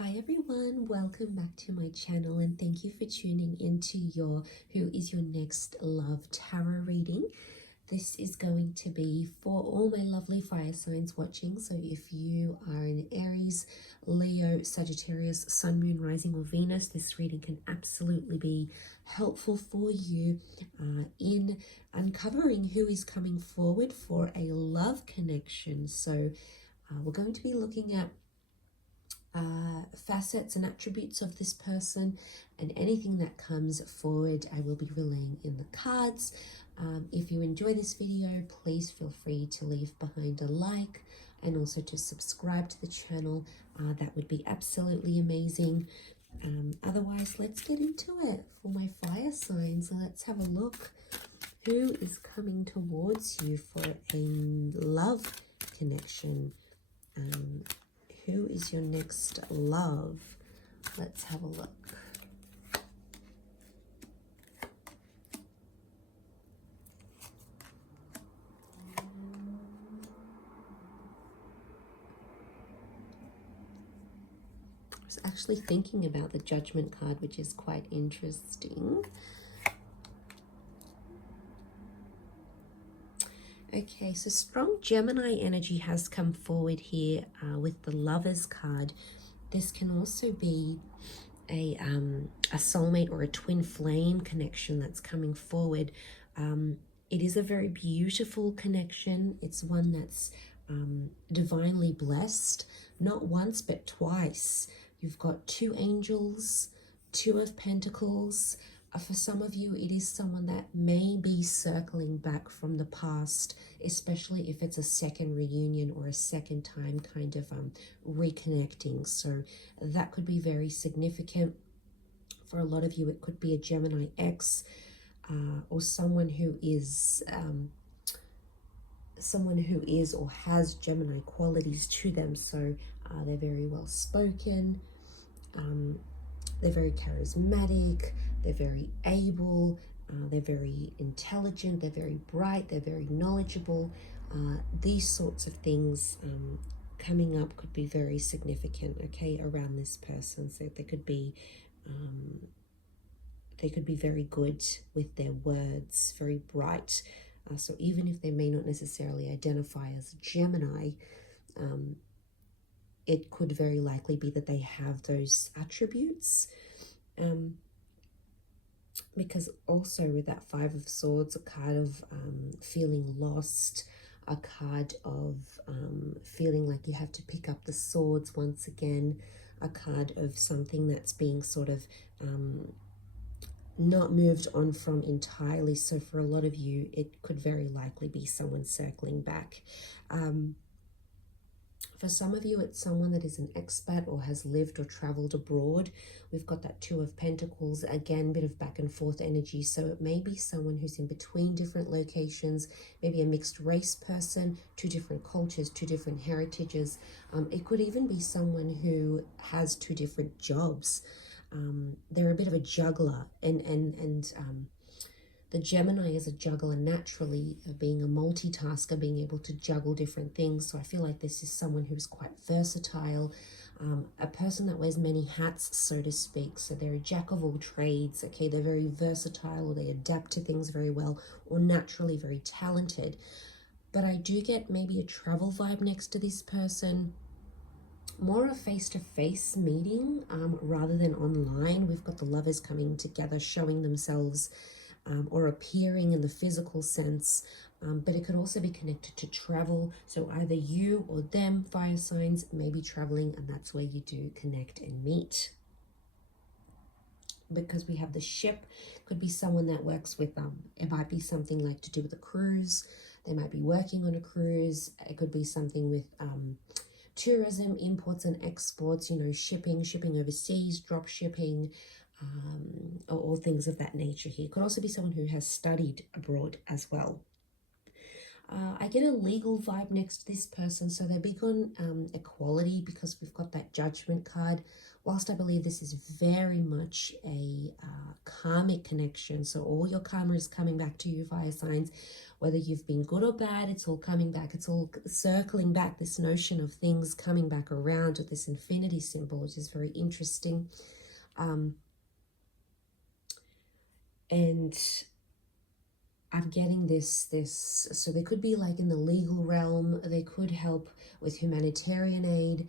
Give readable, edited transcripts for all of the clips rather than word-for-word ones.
Hi everyone, welcome back to my channel and thank you for tuning into Who is Your Next Love Tarot reading. This is going to be for all my lovely fire signs watching. So if you are an Aries, Leo, Sagittarius, Sun, Moon, Rising or Venus, this reading can absolutely be helpful for you in uncovering who is coming forward for a love connection. So we're going to be looking at facets and attributes of this person, and anything that comes forward I will be relaying in the cards. If you enjoy this video, please feel free to leave behind a like and also to subscribe to the channel. That would be absolutely amazing. Otherwise, let's get into it for my fire signs. Let's have a look. Who is coming towards you for a love connection? Who is your next love? Let's have a look. I was actually thinking about the Judgment card, which is quite interesting. Okay, so strong Gemini energy has come forward here with the Lovers card. This can also be a soulmate or a twin flame connection that's coming forward. It is a very beautiful connection. It's one that's divinely blessed, not once but twice. You've got two angels, two of pentacles. For some of you, it is someone that may be circling back from the past, especially if it's a second reunion or a second time kind of reconnecting. So that could be very significant. For a lot of you, it could be a Gemini ex or someone who is or has Gemini qualities to them. So they're very well spoken. They're very charismatic, they're very able, they're very intelligent, they're very bright, they're very knowledgeable. These sorts of things coming up could be very significant, okay, around this person. So they could be very good with their words, very bright. So even if they may not necessarily identify as Gemini, it could very likely be that they have those attributes. Because also with that Five of Swords, a card of feeling lost, a card of feeling like you have to pick up the swords once again, a card of something that's being sort of not moved on from entirely. So for a lot of you, it could very likely be someone circling back. For some of you, it's someone that is an expat or has lived or traveled abroad. We've got that Two of Pentacles, again, bit of back and forth energy. So it may be someone who's in between different locations, maybe a mixed race person, two different cultures, two different heritages. It could even be someone who has two different jobs. They're a bit of a juggler, and the Gemini is a juggler naturally, being a multitasker, being able to juggle different things. So I feel like this is someone who's quite versatile, a person that wears many hats, so to speak. So they're a jack of all trades, okay? They're very versatile, or they adapt to things very well, or naturally very talented. But I do get maybe a travel vibe next to this person, more a face-to-face meeting rather than online. We've got the Lovers coming together, showing themselves or appearing in the physical sense, but it could also be connected to travel. So either you or them, fire signs, may be traveling, and that's where you do connect and meet. Because we have the ship, could be someone that works with it might be something like to do with a cruise. They might be working on a cruise. It could be something with tourism, imports and exports, you know, shipping overseas, drop shipping, or things of that nature here. Could also be someone who has studied abroad as well. I get a legal vibe next to this person, so they're big on equality because we've got that judgment card. Whilst I believe this is very much a karmic connection, so all your karma is coming back to you, fire signs, whether you've been good or bad, it's all coming back. It's all circling back, this notion of things coming back around with this infinity symbol, which is very interesting. And I'm getting this, so they could be like in the legal realm, they could help with humanitarian aid.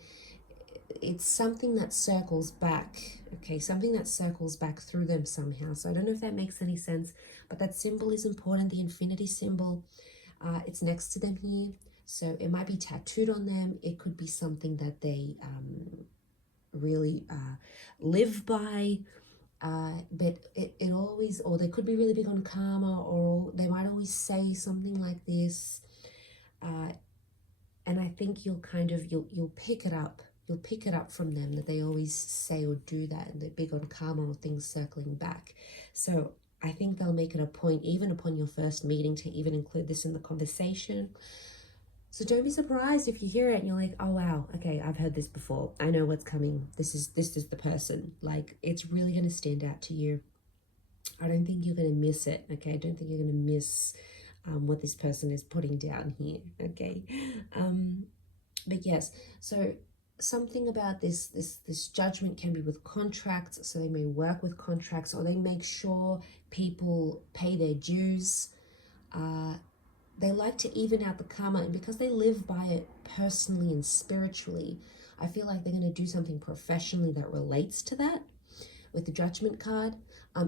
It's something that circles back, okay, something that circles back through them somehow. So I don't know if that makes any sense, but that symbol is important, the infinity symbol. It's next to them here, so it might be tattooed on them. It could be something that they really live by. But it always, or they could be really big on karma, or they might always say something like this. And I think you'll kind of, you'll pick it up. You'll pick it up from them that they always say or do that, and they're big on karma or things circling back. So I think they'll make it a point, even upon your first meeting, to even include this in the conversation. So don't be surprised if you hear it and you're like, oh wow, okay, I've heard this before. I know what's coming. This is the person. Like, it's really going to stand out to you. I don't think you're going to miss it, okay? I don't think you're going to miss what this person is putting down here, okay? But yes, so something about this judgment can be with contracts, so they may work with contracts, or they make sure people pay their dues. They like to even out the karma, and because they live by it personally and spiritually, I feel like they're going to do something professionally that relates to that with the judgment card.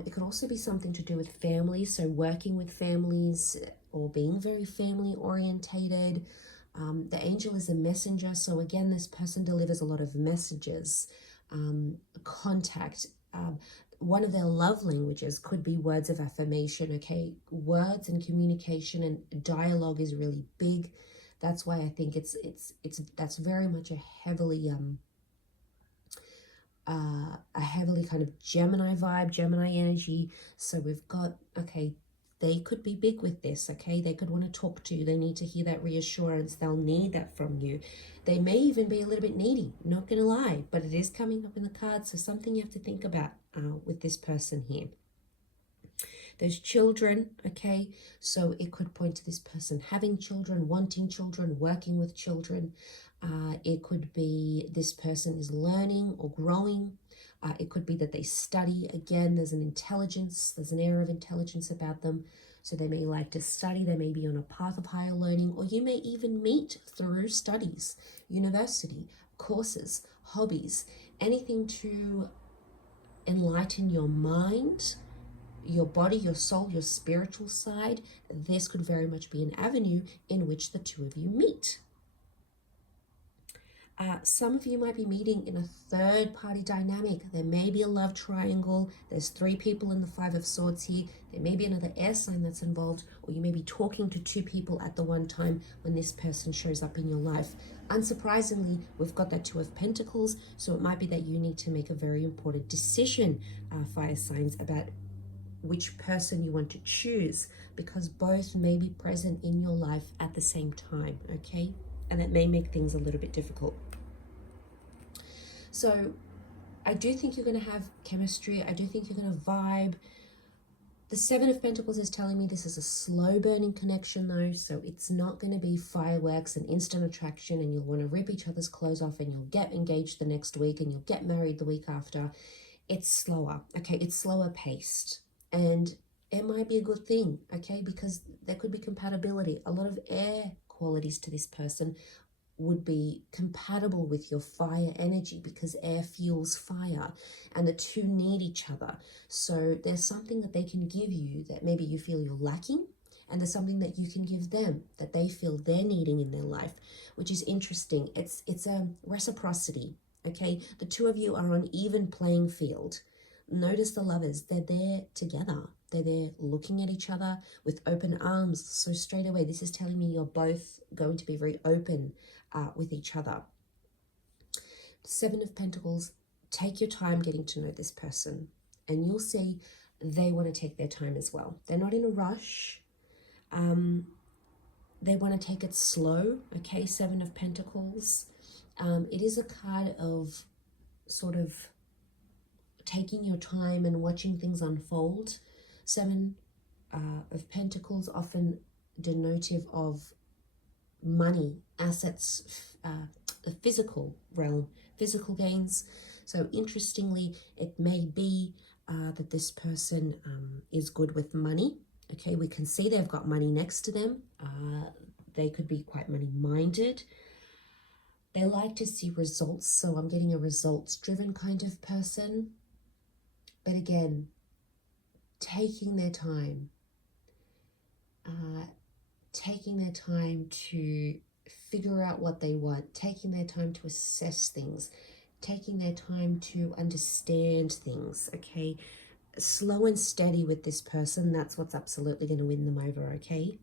It could also be something to do with families, so working with families or being very family orientated. The angel is a messenger, so again, this person delivers a lot of messages, contact. One of their love languages could be words of affirmation, okay? Words and communication and dialogue is really big. That's why I think that's very much a heavily kind of Gemini vibe, Gemini energy. So we've got, okay, they could be big with this, okay? They could want to talk to you. They need to hear that reassurance. They'll need that from you. They may even be a little bit needy, not gonna lie, but it is coming up in the cards, so something you have to think about with this person here. There's children, okay? So it could point to this person having children, wanting children, working with children. It could be this person is learning or growing. It could be that they study. Again, there's an intelligence, there's an air of intelligence about them. So they may like to study, they may be on a path of higher learning, or you may even meet through studies, university, courses, hobbies, anything to enlighten your mind, your body, your soul, your spiritual side. This could very much be an avenue in which the two of you meet. Some of you might be meeting in a third party dynamic. There may be a love triangle. There's 3 people in the 5 of Swords here. There may be another air sign that's involved, or you may be talking to 2 people at the one time when this person shows up in your life. Unsurprisingly, we've got that 2 of Pentacles, so it might be that you need to make a very important decision, fire signs, about which person you want to choose, because both may be present in your life at the same time, okay? And it may make things a little bit difficult. So I do think you're going to have chemistry. I do think you're going to vibe. The 7 of Pentacles is telling me this is a slow burning connection though, so it's not going to be fireworks and instant attraction and you'll want to rip each other's clothes off and you'll get engaged the next week and you'll get married the week after. It's slower, okay? It's slower paced, and it might be a good thing, okay? Because there could be compatibility. A lot of air qualities to this person would be compatible with your fire energy, because air fuels fire and the two need each other. So there's something that they can give you that maybe you feel you're lacking, and there's something that you can give them that they feel they're needing in their life, which is interesting. It's a reciprocity, okay? The two of you are on even playing field. Notice the lovers, they're there together. They're there looking at each other with open arms. So straight away, this is telling me you're both going to be very open with each other. 7 of Pentacles, take your time getting to know this person, and you'll see they want to take their time as well. They're not in a rush. they want to take it slow, okay? Seven of Pentacles. It is a card of sort of taking your time and watching things unfold. Seven of Pentacles often denotive of money, assets, the physical realm, physical gains. So interestingly, it may be that this person is good with money. Okay, we can see they've got money next to them. They could be quite money-minded. They like to see results, so I'm getting a results-driven kind of person. But again, taking their time, to figure out what they want, taking their time to assess things, taking their time to understand things, okay? Slow and steady with this person, that's what's absolutely going to win them over, okay?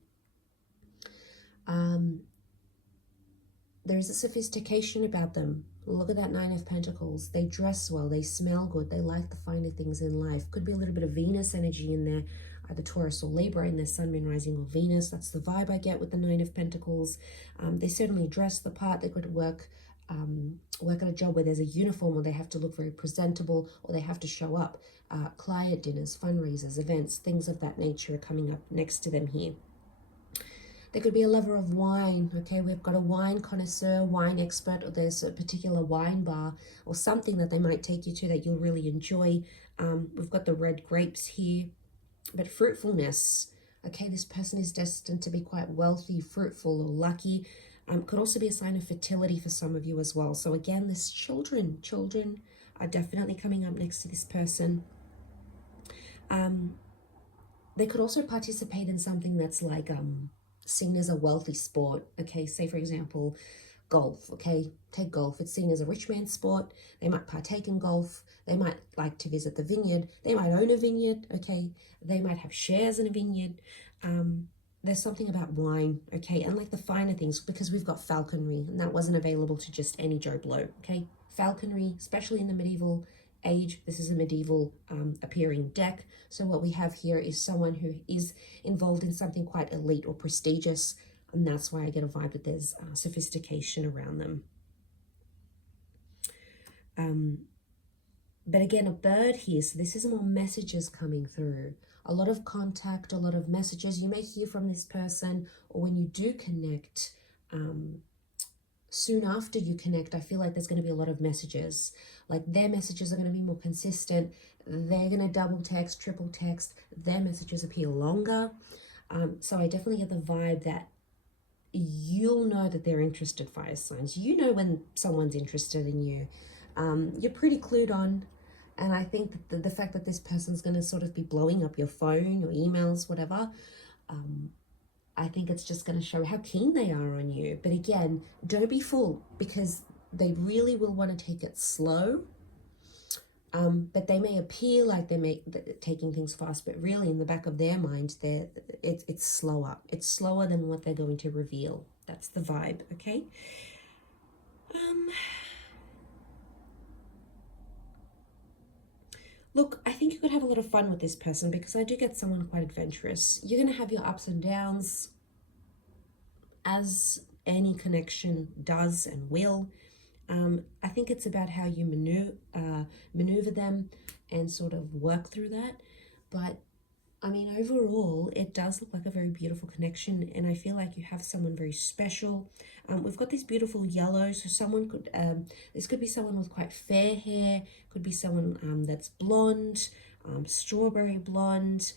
There's a sophistication about them. Look at that Nine of Pentacles. They dress well, they smell good, they like the finer things in life. Could be a little bit of Venus energy in there, either Taurus or Libra in their Sun, Moon, Rising, or Venus. That's the vibe I get with the Nine of Pentacles. They certainly dress the part. They could work at a job where there's a uniform, or they have to look very presentable, or they have to show up. Client dinners, fundraisers, events, things of that nature are coming up next to them here. They could be a lover of wine, okay? We've got a wine connoisseur, wine expert, or there's a particular wine bar or something that they might take you to that you'll really enjoy. We've got the red grapes here, but fruitfulness, okay? This person is destined to be quite wealthy, fruitful, or lucky. Could also be a sign of fertility for some of you as well. So again, this children are definitely coming up next to this person. They could also participate in something that's like seen as a wealthy sport, okay? Say, for example, golf, okay? Take golf. It's seen as a rich man's sport. They might partake in golf. They might like to visit the vineyard. They might own a vineyard, okay? They might have shares in a vineyard. There's something about wine, okay? And like the finer things, because we've got falconry, and that wasn't available to just any Joe Blow, okay? Falconry, especially in the medieval age. This is a medieval appearing deck. So what we have here is someone who is involved in something quite elite or prestigious, and that's why I get a vibe that there's sophistication around them. But again, a bird here, so this is more messages coming through. A lot of contact, a lot of messages. You may hear from this person, or when you do connect, soon after you connect, I feel like there's going to be a lot of messages. Like their messages are going to be more consistent. They're going to double text, triple text. Their messages appear longer. So I definitely get the vibe that you'll know that they're interested, fire signs. You know when someone's interested in you. You're pretty clued on. And I think that the fact that this person's going to sort of be blowing up your phone, your emails, whatever, I think it's just going to show how keen they are on you. But again, don't be fooled, because they really will want to take it slow. But they may appear like they're taking things fast, but really in the back of their mind, it's slower. It's slower than what they're going to reveal. That's the vibe, okay? Look, I think you could have a lot of fun with this person, because I do get someone quite adventurous. You're going to have your ups and downs, as any connection does and will. I think it's about how you maneuver them and sort of work through that. But I mean, overall, it does look like a very beautiful connection, and I feel like you have someone very special. We've got these beautiful yellows, so someone could, this could be someone with quite fair hair, could be someone that's blonde, strawberry blonde,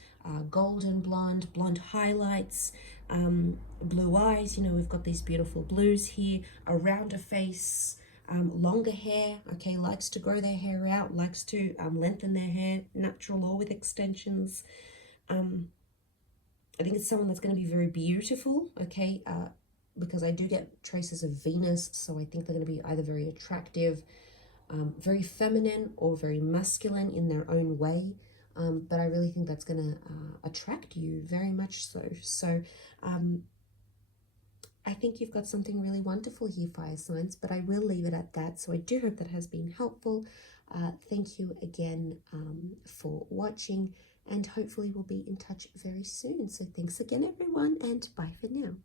golden blonde, blonde highlights, blue eyes. You know, we've got these beautiful blues here, a rounder face, longer hair, okay, likes to grow their hair out, likes to lengthen their hair, natural or with extensions. I think it's someone that's going to be very beautiful, okay, because I do get traces of Venus, so I think they're going to be either very attractive, very feminine, or very masculine in their own way. But I really think that's going to attract you very much so. So I think you've got something really wonderful here, fire signs, but I will leave it at that. So I do hope that has been helpful. Thank you again for watching, and hopefully we'll be in touch very soon. So thanks again, everyone, and bye for now.